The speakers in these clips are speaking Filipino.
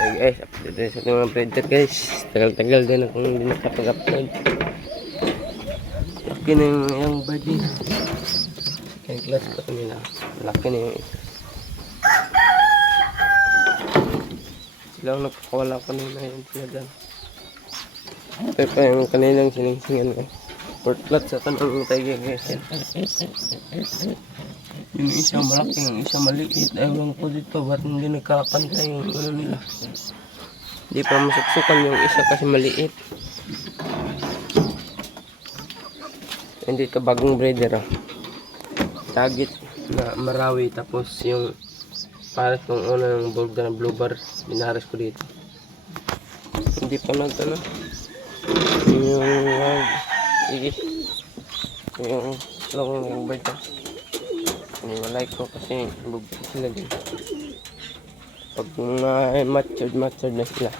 Hey guys, update tayo sa mga breeder guys. Tagal-tagal din akong hindi nakapag-upload. Laki na yung body. Second class pa ito nila. Laki na yung isa. Silang nagpakawala ko nila yun sila dyan. Ito pa yung kanilang siningsingan guys. Fourth class sa tanong tayo guys. Yung isa malaki, yung isa maliit. Ewan ko dito, ba't hindi nagkakantay yung ano nila. Hindi pa masuksukan yung isa kasi maliit. And dito bagong breeder oh. Tagit na Marawi, tapos yung pares kung una ng border na blue bar, binaras ko dito. Hindi pa nato na. Yung long yung bird ko. Hindi malike ko kasi bugti sila din. Pag matured na sila.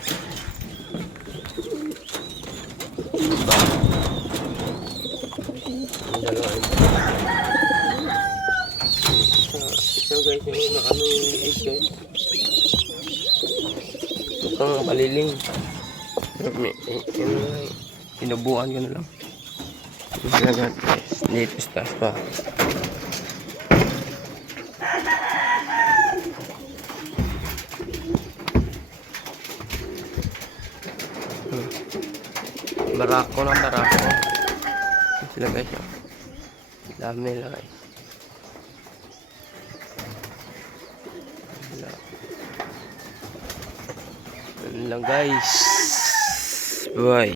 Ang dalawa ito. So guys, yung ano yung liit guys. Mukhang paliling. Inubuan ko na lang. Agad guys. Dito stars pa. Barako na barako. Sila guys. Dami nila guys. Ano lang guys. Bye.